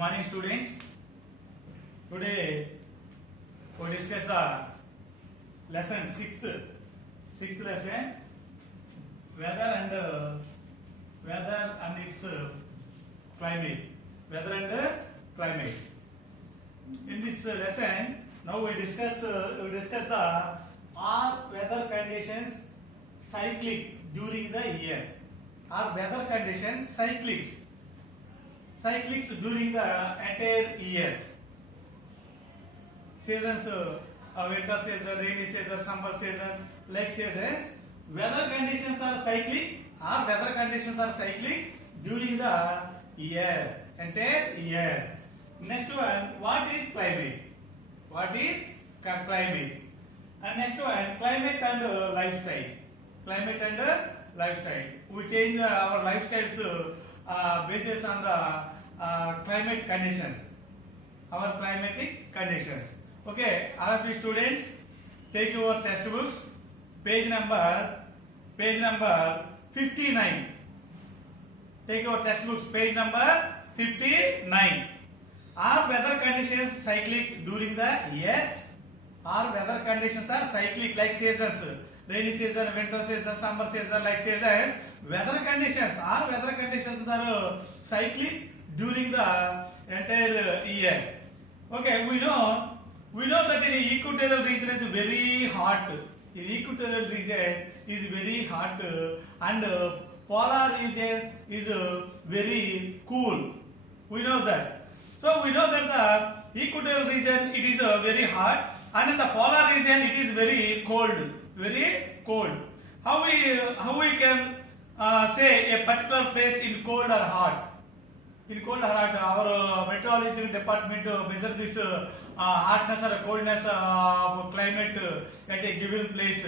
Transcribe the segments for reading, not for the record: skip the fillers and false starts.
morning, students. Today we discuss the lesson sixth lesson, weather and its climate. Weather and climate. In this lesson, now we discuss the are weather conditions cyclic during the year. Are weather conditions cyclics during the entire year. Seasons, winter season, rainy season, summer season, like seasons. Weather conditions are cyclic. Our weather conditions are cyclic during the year, entire year. Next one, what is climate? What is climate? And next one, climate and lifestyle. Climate and lifestyle. We change our lifestyles based on the climate conditions. Our climatic conditions. Okay, all of you students, take your textbooks, page number 59. Take your textbooks, page number 59. Are weather conditions cyclic during the years? Our weather conditions are cyclic like seasons, rainy season, winter season, summer season, like seasons. Weather conditions are cyclic during the entire year. Okay, we know that in equatorial region is very hot. In equatorial region is very hot, and polar regions is very cool. We know that. So we know that the equatorial region it is very hot, and in the polar region it is very cold. Very cold. How we can say a particular place in cold or hot? In cold or hot, our meteorological department measure this hotness or coldness of climate at a given place.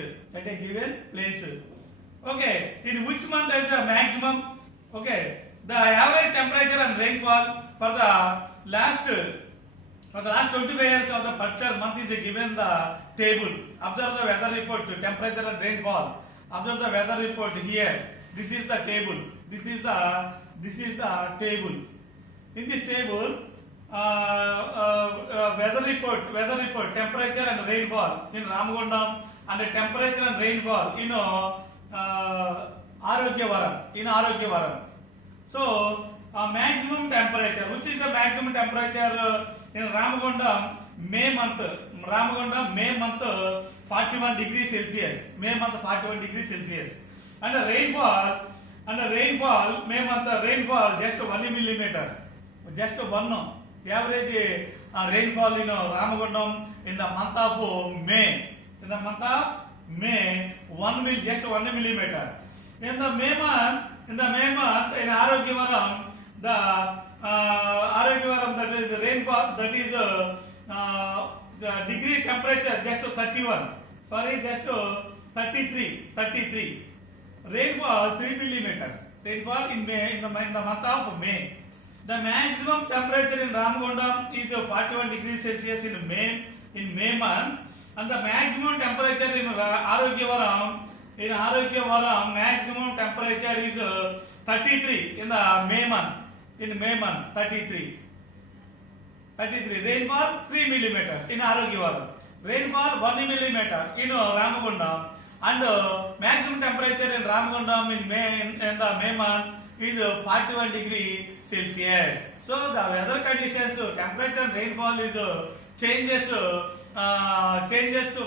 Okay, in which month is the maximum? Okay, the average temperature and rainfall for the last 25 years of the particular month is given the table. Observe the weather report, temperature and rainfall. Observe the weather report here. This is the table. This is the table. In this table, weather report, temperature and rainfall in Ramagundam, and the temperature and rainfall in Arogyavaram. So, maximum temperature. Which is the maximum temperature in Ramagundam? May month, 41 degrees Celsius. May month 41 degrees Celsius. And the rainfall, May month rainfall just 1 millimeter. Just one. Average rainfall in Ramagundam in the month of May. In the month of May, just 1 millimeter. In the May month in Arogyavaram, that is rainfall, that is the degree temperature just 31. Just 33. Rainfall 3 millimeters. Rainfall in May, in the month of May. The maximum temperature in Ramagundam is 41 degrees Celsius in May month, and the maximum temperature in Arogyavaram, maximum temperature is 33 in the May month. In May month, 33. Rainfall 3 millimeters in Arogyavaram. Rainfall 1 millimeter in Ramagundam, and maximum temperature in Ramagundam in the May month is 41 degree Celsius. So the weather conditions, temperature and rainfall is changes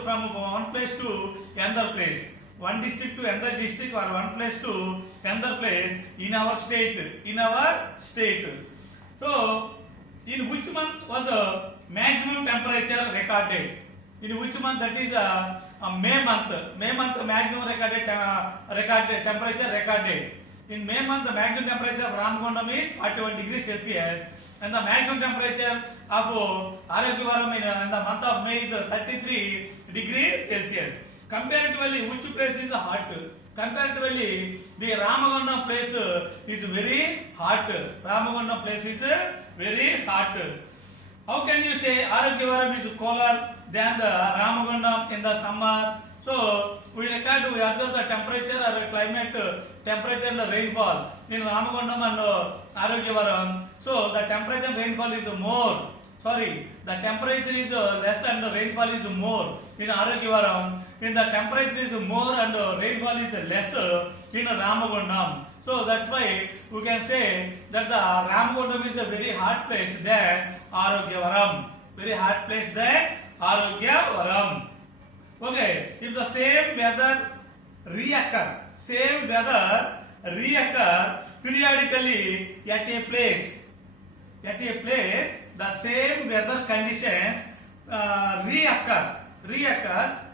from one place to another place, one district to another district, or one place to another place in our state. So in which month was the maximum temperature recorded? In which month? That is May month. May month maximum recorded temperature recorded. In May month, the maximum temperature of Ramagundam is 41 degrees Celsius, and the maximum temperature of Arogyavaram in the month of May is 33 degrees Celsius. Comparatively, which place is hot? Comparatively, the Ramagundam place is very hot. Ramagundam place is very hot. How can you say Arogyavaram is cooler than the Ramagundam in the summer? So we observe the temperature or climate, temperature and the rainfall in Ramagundam and Arogyawaram. So the temperature and rainfall is more. Sorry, the temperature is less and the rainfall is more in Arogyawaram. In the temperature is more and the rainfall is less in Ramagundam. So that's why we can say that the Ramagundam is a very hot place than Arogyawaram. Very hot place than Arogyawaram. Okay, if the same weather reoccur periodically at a place, the same weather conditions reoccur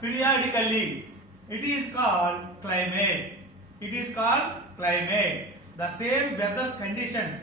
periodically. It is called climate. It is called climate. The same weather conditions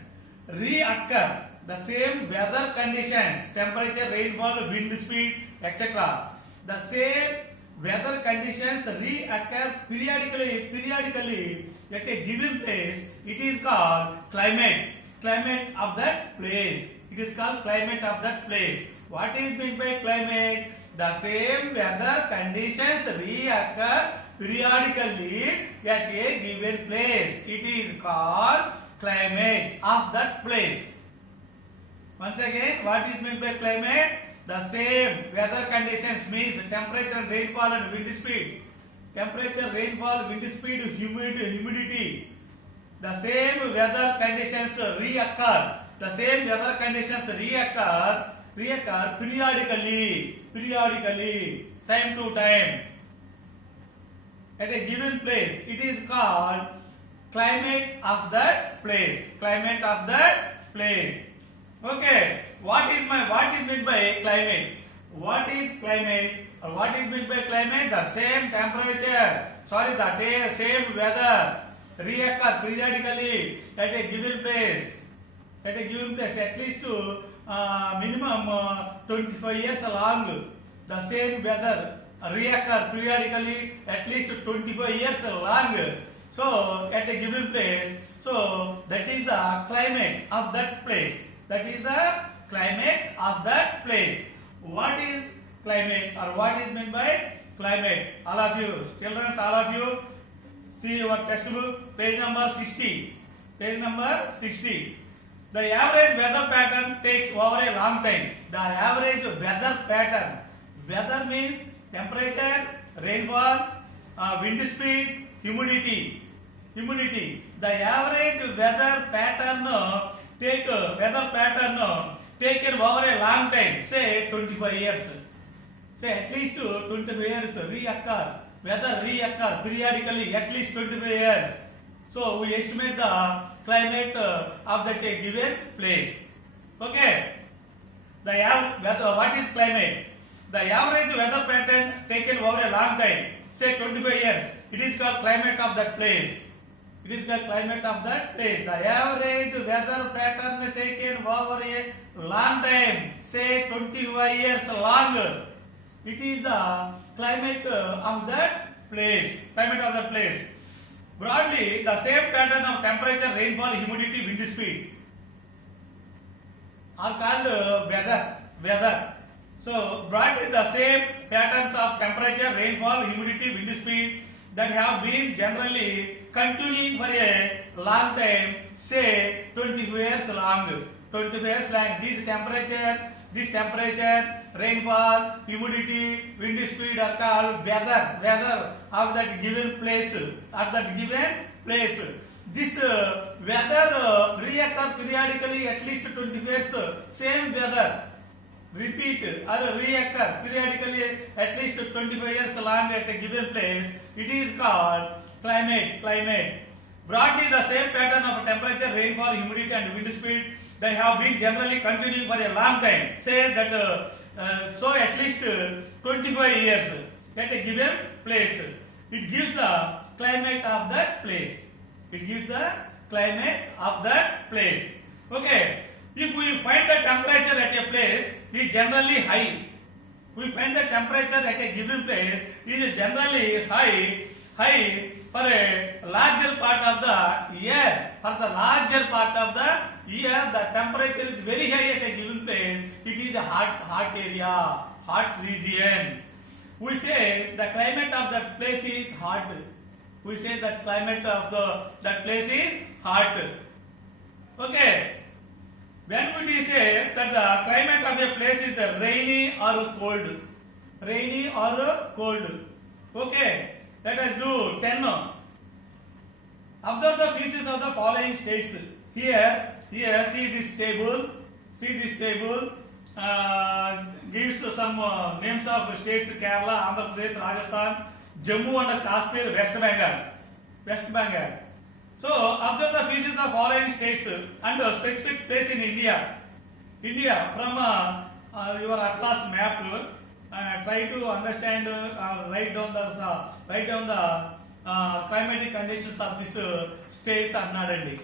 reoccur. The same weather conditions, temperature, rainfall, wind speed, etc. The same weather conditions reoccur periodically at a given place. It is called climate. Climate of that place. It is called climate of that place. What is meant by climate? The same weather conditions reoccur periodically at a given place. It is called climate of that place. Once again, what is meant by climate? The same weather conditions means temperature, rainfall and wind speed. Temperature, rainfall, wind speed, humidity. The same weather conditions reoccur. The same weather conditions reoccur periodically, time to time, at a given place. It is called climate of that place. Climate of that place. Okay. What is meant by climate? What is climate? Or what is meant by climate? The same temperature. Sorry, the same weather reoccur periodically at a given place. At a given place, at least to minimum 25 years long. The same weather reoccur periodically at least 25 years long. So at a given place. So that is the climate of that place. That is the climate of that place. What is climate or what is meant by climate? All of you, children, all of you, see your textbook, page number 60. Page number 60. The average weather pattern takes over a long time. The average weather pattern. Weather means temperature, rainfall, wind speed, humidity. The average weather pattern taken over a long time, say 25 years. Say at least 25 years reoccur. Weather reoccur periodically at least 25 years. So we estimate the climate of that given place. Okay. What is climate? The average weather pattern taken over a long time, say 25 years. It is called climate of that place. It is the climate of that place. The average weather pattern taken over a long time, say 25 years longer. It is the climate of that place. Climate of that place. Broadly, the same pattern of temperature, rainfall, humidity, wind speed are called weather. So broadly, the same patterns of temperature, rainfall, humidity, wind speed that have been generally continuing for a long time, say 25 years long. 25 years long. This temperature, rainfall, humidity, wind speed are called weather of that given place. At that given place. This weather reoccur periodically at least 25 years. Same weather repeat or reoccur periodically at least 25 years long at a given place. It is called climate. Broadly, the same pattern of temperature, rainfall, humidity and wind speed that have been generally continuing for a long time. Say that so at least 25 years at a given place. It gives the climate of that place. It gives the climate of that place. Okay. If we find the temperature at a place is generally high. We find the temperature at a given place is generally high for a larger part of the year. For the larger part of the year, the temperature is very high at a given place. It is a hot area, hot region. We say the climate of that place is hot. We say that climate of that place is hot. Okay. When would we say that the climate of a place is rainy or cold? Rainy or cold. Okay. Let us do 10. Observe the features of the following states. Here, see this table. See this table. Gives some names of states: Kerala, Andhra Pradesh, Rajasthan, Jammu and Kashmir, West Bengal. West Bengal. So observe the features of following states and specific place in India. India from your atlas map. Try to understand. Write down the climatic conditions of these states అన్నాడండి.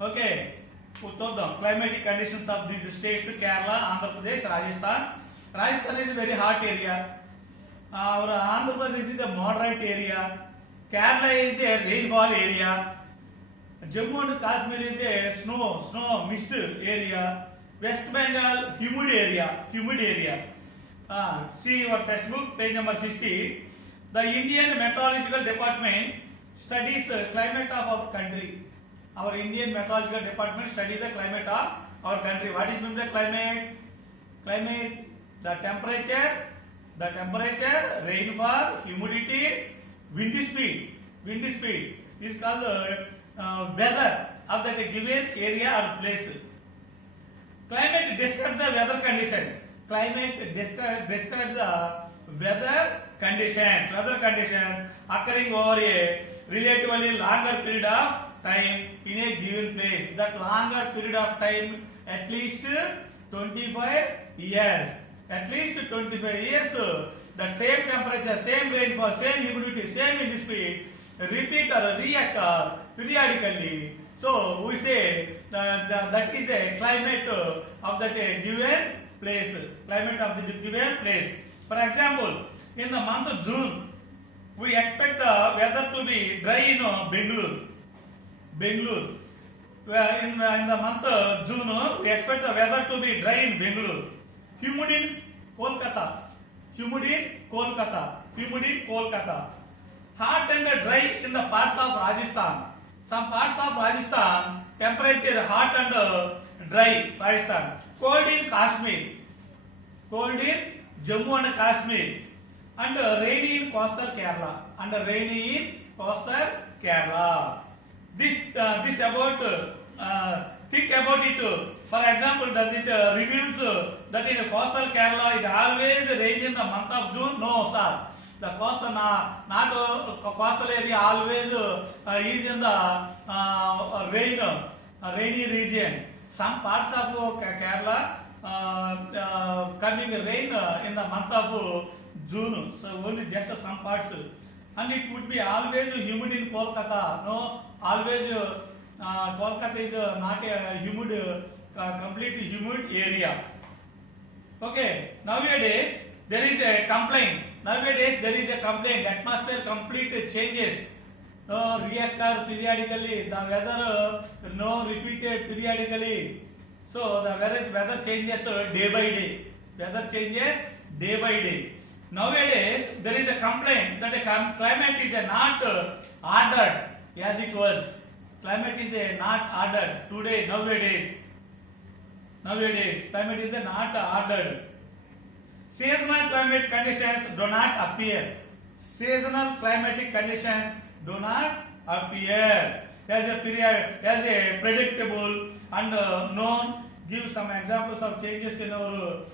Okay. చూద్దాం climatic conditions of these states: Kerala, Andhra Pradesh, Rajasthan. Rajasthan is a very hot area. Andhra Pradesh is a moderate area. Kerala is a rainfall area. Jammu and Kashmir is a snow mist area. West Bengal humid area. See your textbook, page number 60. The Indian Meteorological Department studies climate of our country. Our Indian Meteorological Department studies the climate of our country. What is mean the climate? Climate, the temperature, rainfall, humidity, wind speed. Wind speed is called weather of that given area or place. Climate describes the weather conditions. Climate describes the weather conditions occurring over a relatively longer period of time in a given place. That longer period of time, at least 25 years. At least 25 years, the same temperature, same rainfall, same humidity, same wind speed repeat or reoccur periodically. So we say that is a climate of that given place. Climate of the given place. For example, in the month of June, we expect the weather to be dry in Bengaluru. In the month of June, we expect the weather to be dry in Bengaluru. Humid in Kolkata. Hot and dry in the parts of Rajasthan. Some parts of Rajasthan, temperature hot and dry. Rajasthan. Cold in Kashmir. Cold in Jammu and Kashmir. And rainy in coastal Kerala. This about think about it. For example, does it reveals that in coastal Kerala it always rain in the month of June? No, sir. The coastal not coastal area always is in the rainy region. Some parts of Kerala coming rain in the month of June. So only just some parts. And it would be always humid in Kolkata. No, always Kolkata is not a humid, completely humid area. Okay, nowadays there is a complaint. Atmosphere complete changes. Reoccur periodically. The weather repeated periodically. So the weather changes day by day. Nowadays there is a complaint that the climate is not ordered as it was. Climate is not ordered today. Nowadays climate is not ordered. Seasonal climate conditions do not appear. Seasonal climatic conditions do not appear as a predictable and known. Give some examples of changes in our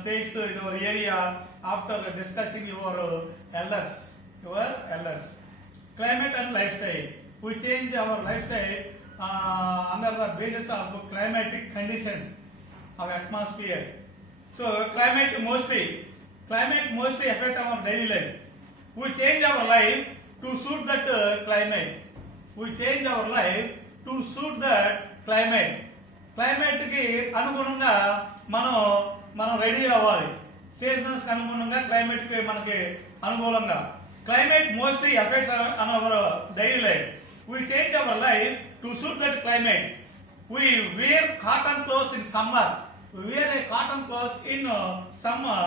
states, in our area after discussing your LS. Climate and lifestyle. We change our lifestyle under the basis of climatic conditions of atmosphere. So climate mostly affect our daily life. We change our life to suit that climate. Climate కి అనుగుణంగా మనం ready అవ్వాలి. Seasons కి అనుగుణంగా climate కి మనకి అనుకూలంగా. Climate mostly affects on our daily life. We change our life to suit that climate. We wear cotton clothes in summer. We wear a cotton clothes in summer.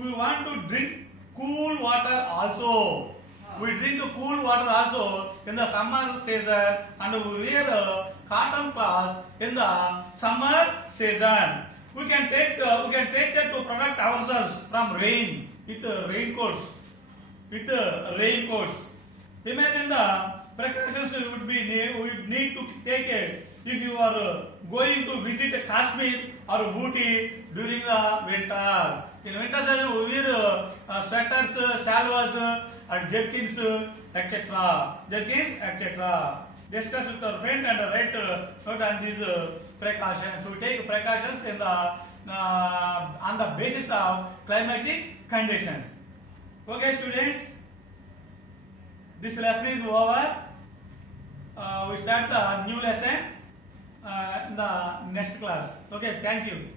We want to drink cool water also. We drink cool water also in the summer season, and we wear cotton cloths in the summer season. We can take that to protect ourselves from rain with raincoats. With raincoats. Imagine the precautions we would need to take if you are going to visit Kashmir or Ooty during the winter. In winter season we wear sweaters, shalwas, and jerkins, etc. Discuss with our friend and write note on these precautions. We take precautions in the on the basis of climatic conditions. Okay, students. This lesson is over. We start the new lesson in the next class. Okay, thank you.